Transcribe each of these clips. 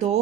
2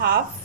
1/2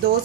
2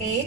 1